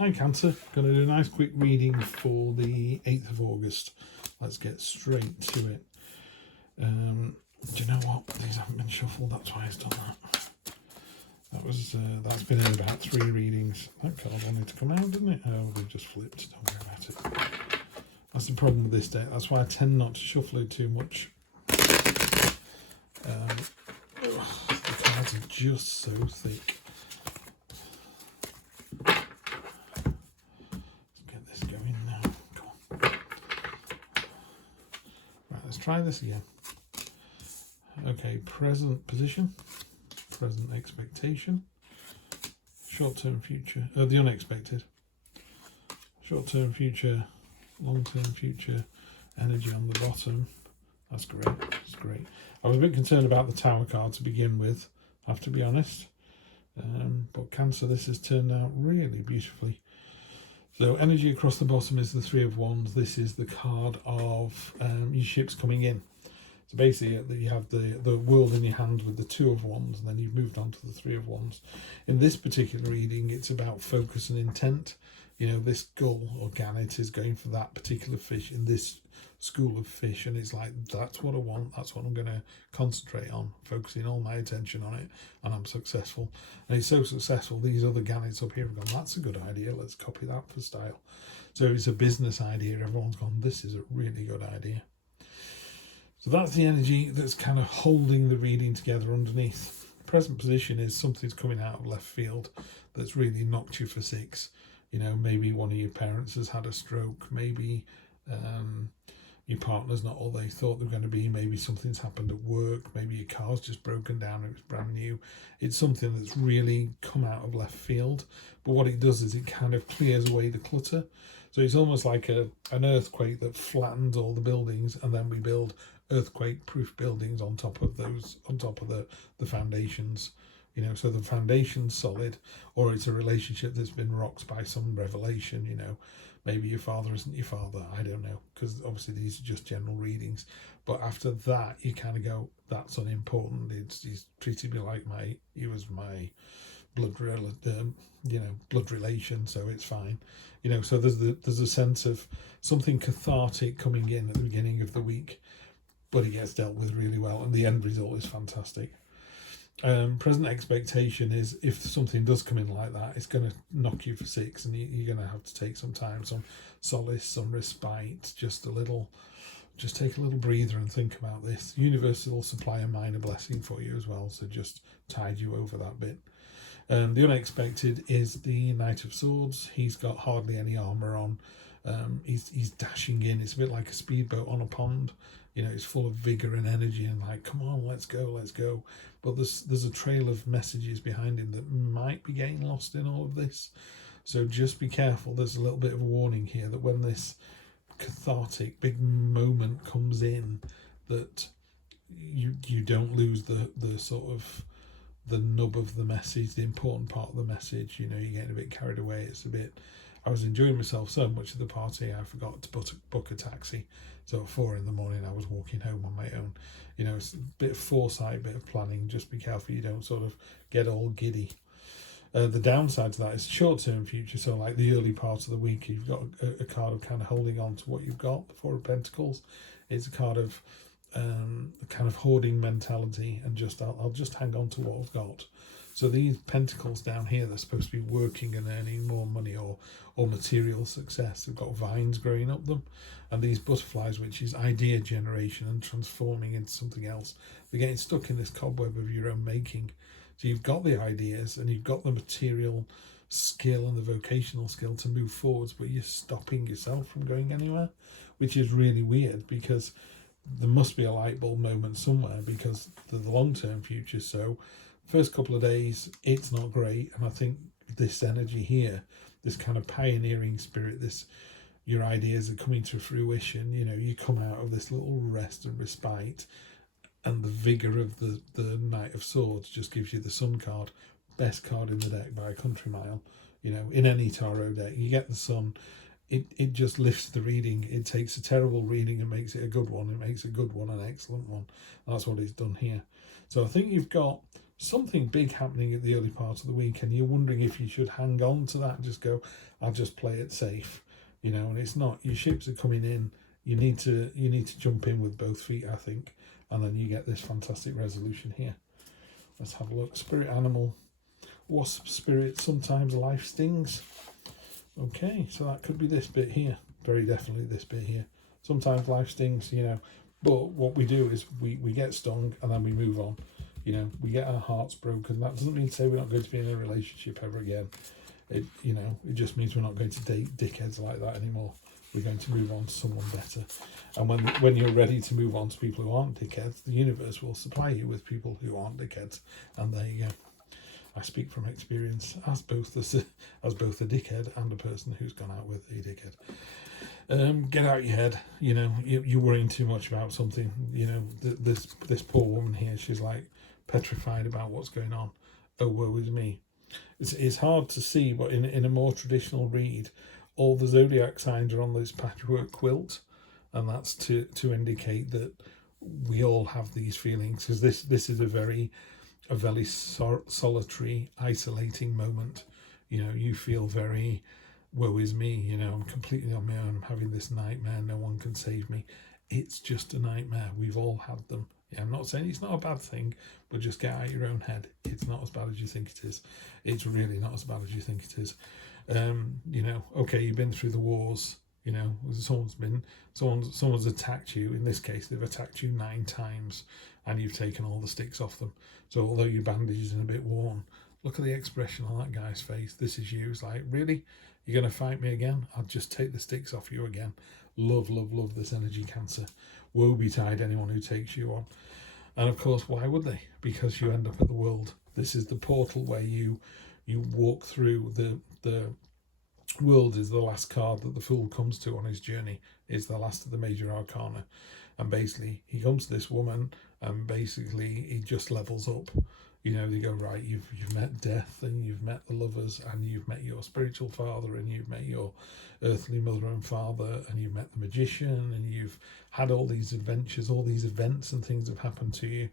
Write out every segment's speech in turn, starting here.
Hi Cancer, going to do a nice quick reading for the 8th of August. Let's get straight to it. Do you know what? These haven't been shuffled, that's why it's done that. That's been in about 3 readings. That card wanted to come out, didn't it? Oh, they've just flipped, don't worry about it. That's the problem with this deck, that's why I tend not to shuffle it too much. The cards are just so thick. Try this again. Okay, present position, present expectation, short-term future, the unexpected, short-term future, long-term future, energy on the bottom. That's great, that's great. I was a bit concerned about the Tower card to begin with, I have to be honest. But Cancer, this has turned out really beautifully. So energy across the bottom is the 3 of Wands. This is the card of your ships coming in. So basically you have the world in your hand with the 2 of Wands, and then you've moved on to the 3 of Wands. In this particular reading, it's about focus and intent. You know, this gull or gannet is going for that particular fish in this school of fish, and it's like, that's what I want, that's what I'm going to concentrate on, focusing all my attention on it, and I'm successful. And it's so successful, these other gannets up here have gone, that's a good idea, let's copy that for style. So if it's a business idea, everyone's gone, this is a really good idea. So that's the energy that's kind of holding the reading together underneath. Present position is something's coming out of left field that's really knocked you for 6. You know, maybe one of your parents has had a stroke, maybe your partner's not all they thought they were going to be, maybe something's happened at work, maybe your car's just broken down, it was brand new. It's something that's really come out of left field, but what it does is it kind of clears away the clutter. So it's almost like an earthquake that flattens all the buildings, and then we build earthquake-proof buildings on top of those, on top of the foundations. You know, so the foundation's solid, or it's a relationship that's been rocked by some revelation, you know. Maybe your father isn't your father, I don't know, because obviously these are just general readings. But after that, you kind of go, that's unimportant. He's treated me like he was my blood relation, so it's fine. You know, so there's a sense of something cathartic coming in at the beginning of the week, but it gets dealt with really well, and the end result is fantastic. Present expectation is, if something does come in like that, it's going to knock you for 6, and you're going to have to take some time, some solace, some respite, just take a little breather and think about this. The universe will supply a minor blessing for you as well, so just tide you over that bit. The unexpected is the Knight of Swords. He's got hardly any armour on. He's dashing in. It's a bit like a speedboat on a pond. You know, it's full of vigour and energy and like, come on, let's go. But there's a trail of messages behind him that might be getting lost in all of this. So just be careful. There's a little bit of a warning here that when this cathartic big moment comes in, that you don't lose the sort of the nub of the message, the important part of the message. You know, you're getting a bit carried away. It's a bit, I was enjoying myself so much at the party, I forgot to book a taxi. So at 4 in the morning, I was walking home on my own. You know, it's a bit of foresight, a bit of planning. Just be careful you don't sort of get all giddy. The downside to that is short-term future. So like the early part of the week, you've got a card of kind of holding on to what you've got. The 4 of Pentacles. It's a card of kind of hoarding mentality, and just I'll just hang on to what I've got. So these pentacles down here, they're supposed to be working and earning more money or material success. They've got vines growing up them, and these butterflies, which is idea generation and transforming into something else. They're getting stuck in this cobweb of your own making. So you've got the ideas and you've got the material skill and the vocational skill to move forwards, but you're stopping yourself from going anywhere, which is really weird, because there must be a light bulb moment somewhere, because the long-term future. So first couple of days, it's not great. And I think this energy here, this kind of pioneering spirit, your ideas are coming to fruition. You know, you come out of this little rest and respite, and the vigor of the Knight of Swords just gives you the Sun card, best card in the deck by a country mile. You know, in any tarot deck, you get the Sun. It just lifts the reading. It takes a terrible reading and makes it a good one. It makes a good one an excellent one. And that's what it's done here. So I think you've got something big happening at the early part of the week, and you're wondering if you should hang on to that and just go, I'll just play it safe, you know. And it's not. Your ships are coming in. You need to jump in with both feet, I think, and then you get this fantastic resolution here. Let's have a look. Spirit animal, wasp spirit. Sometimes life stings. Okay, so that could be this bit here. Very definitely this bit here. Sometimes life stings, you know. But what we do is we get stung and then we move on. You know, we get our hearts broken. That doesn't mean to say we're not going to be in a relationship ever again. It, you know, it just means we're not going to date dickheads like that anymore. We're going to move on to someone better. And when you're ready to move on to people who aren't dickheads, the universe will supply you with people who aren't dickheads. And there you go. I speak from experience as both a dickhead and a person who's gone out with a dickhead. Get out your head. You know, you're worrying too much about something. You know, this poor woman here, she's like petrified about what's going on. Oh, woe is me. It's hard to see, but in a more traditional read, all the zodiac signs are on this patchwork quilt, and that's to indicate that we all have these feelings, because this is a very solitary, isolating moment. You know, you feel very, woe is me, you know, I'm completely on my own, I'm having this nightmare, no one can save me. It's just a nightmare. We've all had them. Yeah, I'm not saying it's not a bad thing, but just get out of your own head. It's not as bad as you think it is. It's really not as bad as you think it is. You know, okay, you've been through the wars, you know, someone's attacked you. In this case, they've attacked you 9 times and you've taken all the sticks off them. So although your bandage is a bit worn, look at the expression on that guy's face. This is you. It's like, really? You're going to fight me again? I'll just take the sticks off you again. Love, love, love this energy, Cancer. Woe betide anyone who takes you on. And of course, why would they? Because you end up at the world. This is the portal where you walk through. The world is the last card that the Fool comes to on his journey. It's the last of the major arcana. And basically, he comes to this woman and basically he just levels up. You know, they go, right, you've met death, and you've met the lovers, and you've met your spiritual father, and you've met your earthly mother and father, and you've met the magician, and you've had all these adventures, all these events and things have happened to you.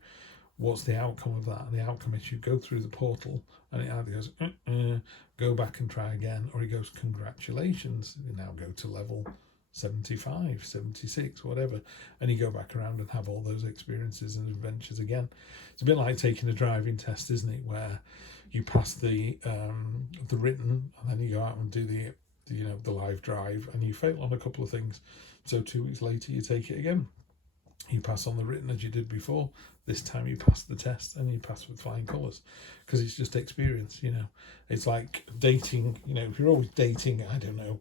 What's the outcome of that? And the outcome is you go through the portal, and it either goes, go back and try again, or it goes, congratulations, you now go to level 75, 76, whatever, and you go back around and have all those experiences and adventures again. It's a bit like taking a driving test, isn't it, where you pass the written and then you go out and do the live drive, and you fail on a couple of things. So 2 weeks later you take it again. You pass on the written as you did before. This time you pass the test and you pass with flying colours, because it's just experience, you know. It's like dating, you know, if you're always dating, I don't know,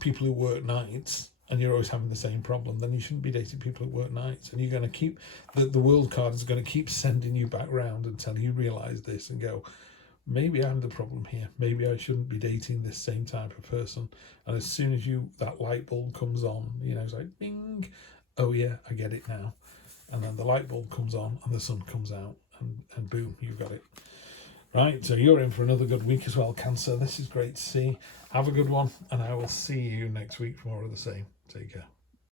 people who work nights, and you're always having the same problem, then you shouldn't be dating people who work nights. And you're going to keep, the world card is going to keep sending you back round until you realise this and go, maybe I'm the problem here. Maybe I shouldn't be dating this same type of person. And as soon as that light bulb comes on, you know, it's like, bing, oh yeah, I get it now. And then the light bulb comes on and the sun comes out, and boom, you've got it. Right, so you're in for another good week as well, Cancer. This is great to see. Have a good one, and I will see you next week for more of the same. Take care.